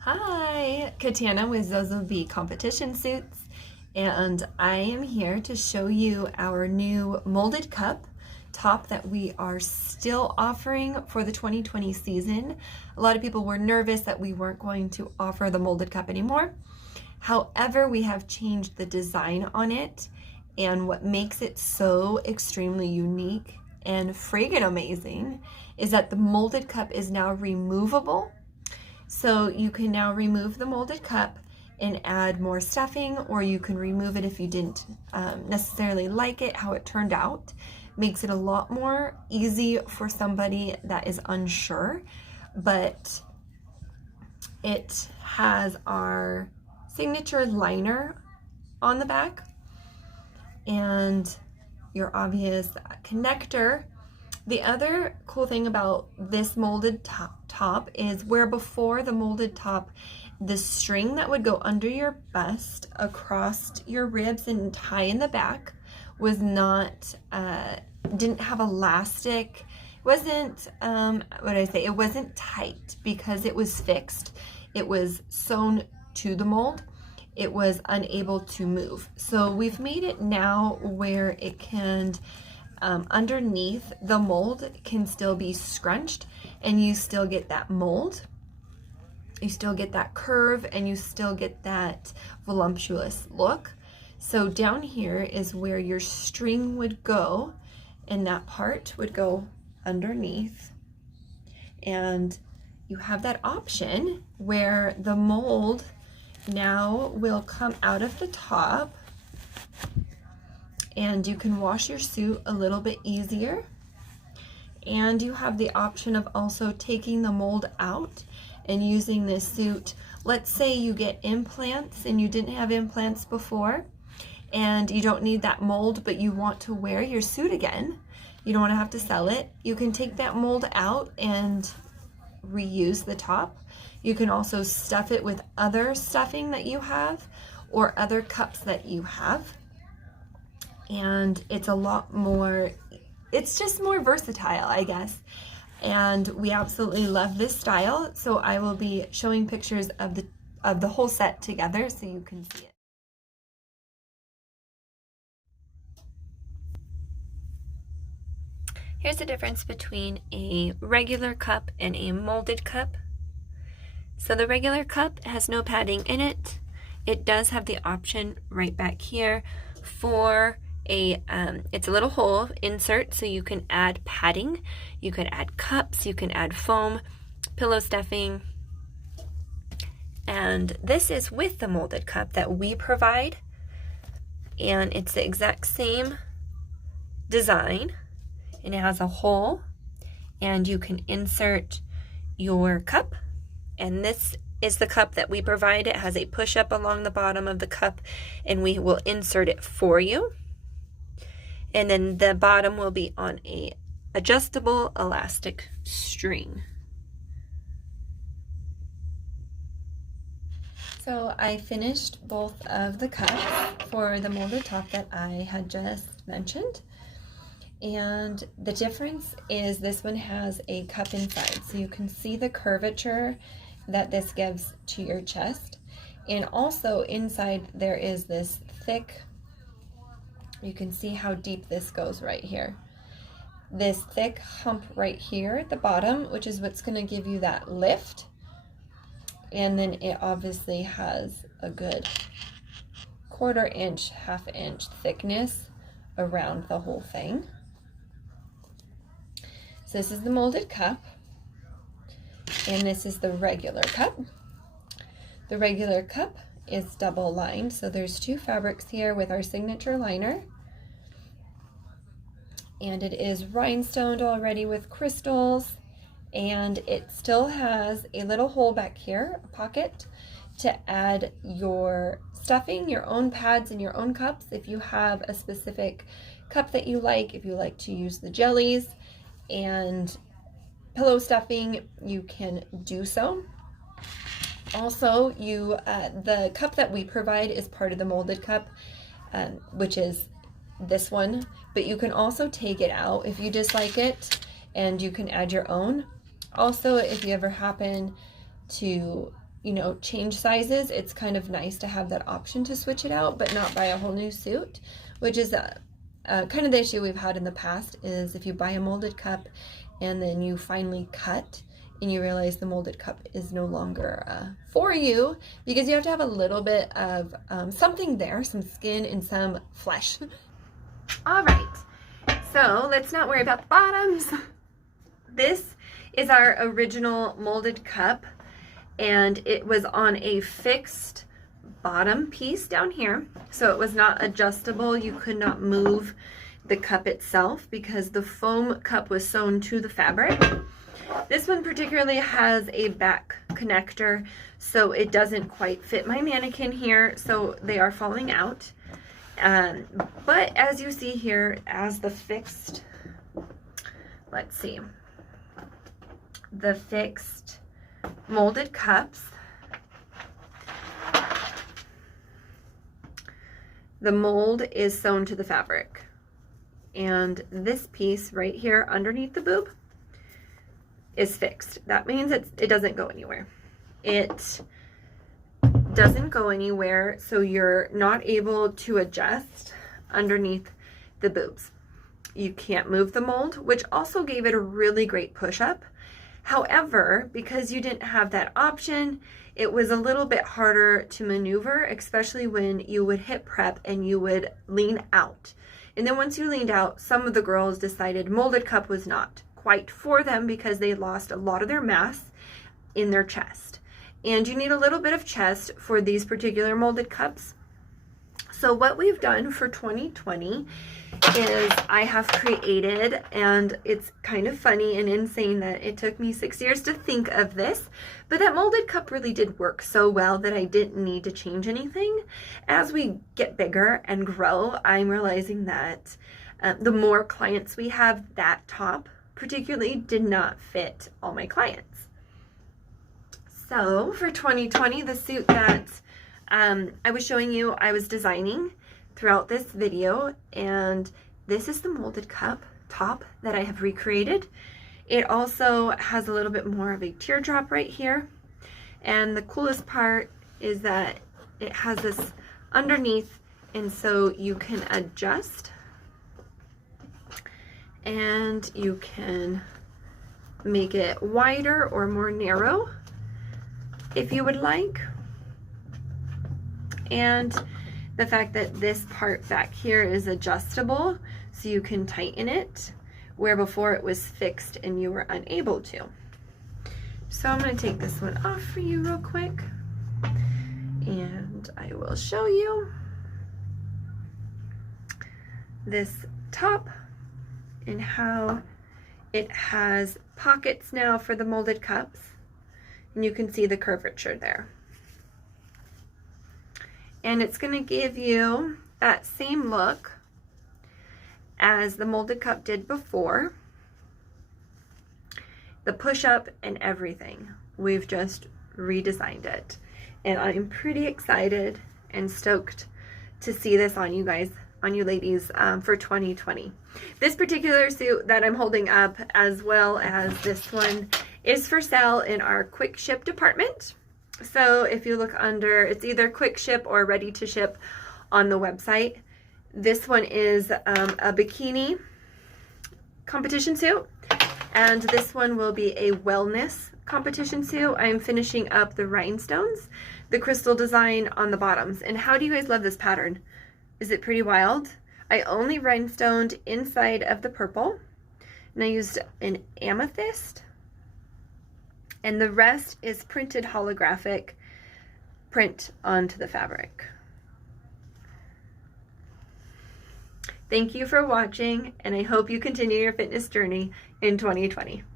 Hi, Katana with Zozobee Competition suits, and I am here to show you our new molded cup top that we are still offering for the 2020 season. A lot of people were nervous that we weren't going to offer the molded cup anymore. However, we have changed the design on it, and what makes it so extremely unique and friggin' amazing is that the molded cup is now removable. So you can now remove the molded cup and add more stuffing, or you can remove it if you didn't necessarily like it, how it turned out. Makes it a lot more easy for somebody that is unsure, but it has our signature liner on the back and your obvious connector. The other cool thing about this molded top is where before the molded top, the string that would go under your bust across your ribs and tie in the back was not, didn't have elastic. It wasn't, what did I say? It wasn't tight because it was fixed. It was sewn to the mold. It was unable to move. So we've made it now where it can, underneath the mold can still be scrunched and you still get that mold. You still get that curve and you still get that voluptuous look. So down here is where your string would go, and that part would go underneath. And you have that option where the mold now will come out of the top and you can wash your suit a little bit easier. And you have the option of also taking the mold out and using this suit. Let's say you get implants and you didn't have implants before and you don't need that mold, but you want to wear your suit again. You don't want to have to sell it. You can take that mold out and reuse the top. You can also stuff it with other stuffing that you have or other cups that you have. And it's a lot more, it's just more versatile, I guess. And we absolutely love this style. So I will be showing pictures of the whole set together so you can see it. Here's the difference between a regular cup and a molded cup. So the regular cup has no padding in it. It does have the option right back here for it's a little hole insert, so you can add padding, you could add cups, you can add foam, pillow stuffing, and this is with the molded cup that we provide, and it's the exact same design, and it has a hole, and you can insert your cup, and this is the cup that we provide. It has a push-up along the bottom of the cup, and we will insert it for you. And then the bottom will be on a adjustable elastic string. So I finished both of the cups for the molded top that I had just mentioned. And the difference is this one has a cup inside, so you can see the curvature that this gives to your chest. And also inside there is this thick, you can see how deep this goes right here. This thick hump right here at the bottom, which is what's going to give you that lift. And then it obviously has a good 1/4 inch, 1/2 inch thickness around the whole thing. So this is the molded cup, and this is the regular cup. The regular cup is double lined, so there's 2 fabrics here with our signature liner, and it is rhinestoned already with crystals, and it still has a little hole back here, a pocket, to add your stuffing, your own pads and your own cups if you have a specific cup that you like. If you like to use the jellies and pillow stuffing, you can do so. Also, the cup that we provide is part of the molded cup, which is this one, but you can also take it out if you dislike it, and you can add your own. Also, if you ever happen to you know, change sizes, it's kind of nice to have that option to switch it out, but not buy a whole new suit, which is kind of the issue we've had in the past. Is if you buy a molded cup and then you finally cut and you realize the molded cup is no longer for you, because you have to have a little bit of something there, some skin and some flesh. All right, so let's not worry about the bottoms. This is our original molded cup, and it was on a fixed bottom piece down here, so it was not adjustable. You could not move the cup itself because the foam cup was sewn to the fabric. This one particularly has a back connector, so it doesn't quite fit my mannequin here, so they are falling out. But as you see here, as the fixed, let's see, the fixed molded cups, the mold is sewn to the fabric, and this piece right here underneath the boob is fixed. That means it doesn't go anywhere. It doesn't go anywhere, so you're not able to adjust underneath the boobs. You can't move the mold, which also gave it a really great push-up. However, because you didn't have that option, it was a little bit harder to maneuver, especially when you would hip prep and you would lean out. And then once you leaned out, some of the girls decided molded cup was not quite for them because they lost a lot of their mass in their chest. And you need a little bit of chest for these particular molded cups. So what we've done for 2020 is I have created, and it's kind of funny and insane that it took me 6 years to think of this, but that molded cup really did work so well that I didn't need to change anything. As we get bigger and grow, I'm realizing that the more clients we have, that top particularly did not fit all my clients. So for 2020, the suit that I was showing you, I was designing throughout this video, and this is the molded cup top that I have recreated. It also has a little bit more of a teardrop right here, and the coolest part is that it has this underneath, and so you can adjust and you can make it wider or more narrow if you would like. And the fact that this part back here is adjustable, so you can tighten it, where before it was fixed and you were unable to. So I'm going to take this one off for you real quick, and I will show you this top and how it has pockets now for the molded cups, and you can see the curvature there. And it's going to give you that same look as the molded cup did before. The push-up and everything, we've just redesigned it, and I'm pretty excited and stoked to see this on you guys, on you ladies, for 2020. This particular suit that I'm holding up, as well as this one, is for sale in our quick ship department. So if you look under, it's either quick ship or ready to ship on the website. This one is a bikini competition suit, and this one will be a wellness competition suit. I'm finishing up the rhinestones, the crystal design on the bottoms. And how do you guys love this pattern? Is it pretty wild? I only rhinestoned inside of the purple, and I used an amethyst, and the rest is printed holographic print onto the fabric. Thank you for watching, and I hope you continue your fitness journey in 2020.